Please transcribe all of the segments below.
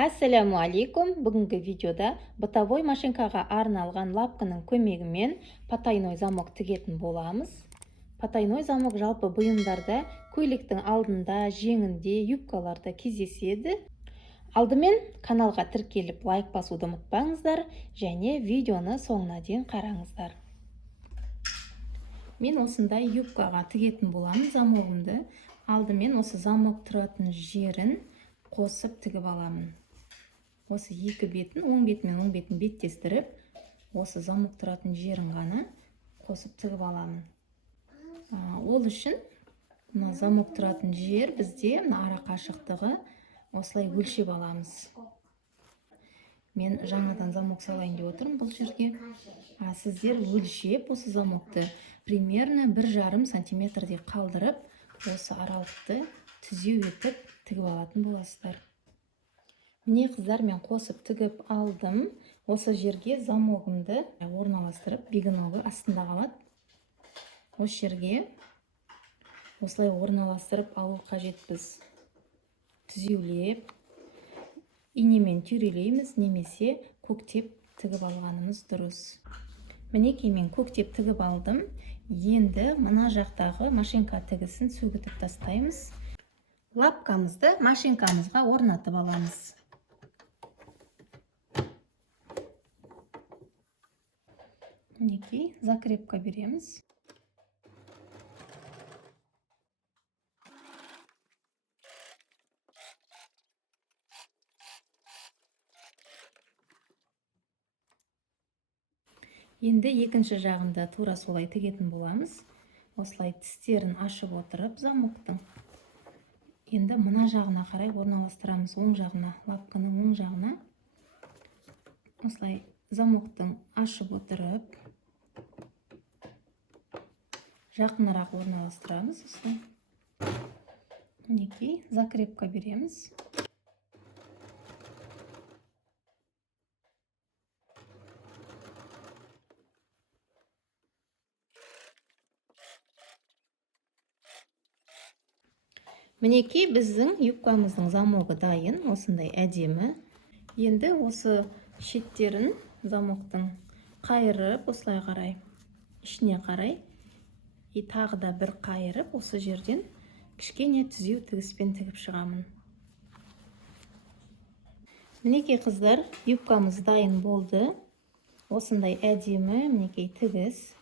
Ассаляму алейкум. Бүгінгі видеода бытовой машинкаға арналған лапканың көмегімен потайной замок тігетін боламыз. Потайной замок жалпы бұйымдарда көйлектің алдында, жеңінде, юбкаларда кездеседі. Алдымен каналға тіркеліп лайк басуды ұмытпаңыздар және видеоны соңына дейін қараңыздар. Мен осындай юбкаға тігетін боламын замогымды. Алдымен осы замок тұратын жерін қосып тігіп аламын. Осы екі бетін, оң бетімен оң бетін беттестіріп, осы замок тұратын жерін ғана қосып тігіп аламын. Ол үшін замок тұратын жер бізде ара қашықтығы осылай өлшеп аламыз. Мен жаңадан замок салайын деп отырмын бұл жерге. Сіздер өлшеп осы замокты примерно 1,5 сантиметрдей қалдырып, осы аралықты түзеу етіп тігіп алатын боласыздар. Міне қыздар, мен қосып тігіп алдым. Осы жерге замогымды орналастырып, бигіноғы астында қалады. Осы жерге осылай орналастырып алу қажетпіз. Түзеулеп, инемен түйрелейміз, немесе көктеп тігіп алғанымыз дұрыс. Мінекей, мен көктеп тігіп алдым. Енді мына жақтағы машинка тігісін сөгітіп тастаймыз. Лапкамызды машинкамызға орнатып аламыз. Мінекей, закрепка береміз. Енді екінші жағында тура солай тігетін боламыз. Осылай тістерін ашып отырып замоктың. Енді мына жағына қарай орналастырамыз, оң жағына, лапканың оң жағына. Осылай замоктың ашып отырып, жақынырақ орналастырамыз. Мінекей, закрепка береміз. Мінекей, біздің юбкамыздың замогы дайын, осындай әдемі. Енді осы шеттерін замоктың қайырып, осылай қарай, ішіне қарай, тағы да бір қайырып, осы жерден кішкене түзеу тігіспен тігіп шығамын. Мінекей қыздар, юбкамыз дайын болды. Осындай әдемі, мінекей тігіс.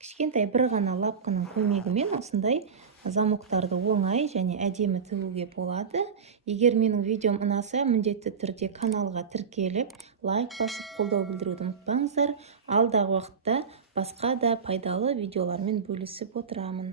Кішкентай бір ғана лапканың көмегімен осындай замоктарды оңай және әдемі тігуге болады. Егер менің видеом ұнаса, міндетті түрде каналға тіркеліп, лайк басып, қолдау білдіруді ұмытпаңыздар. Алдағы уақытта басқа да пайдалы видеолармен бөлісіп отырамын.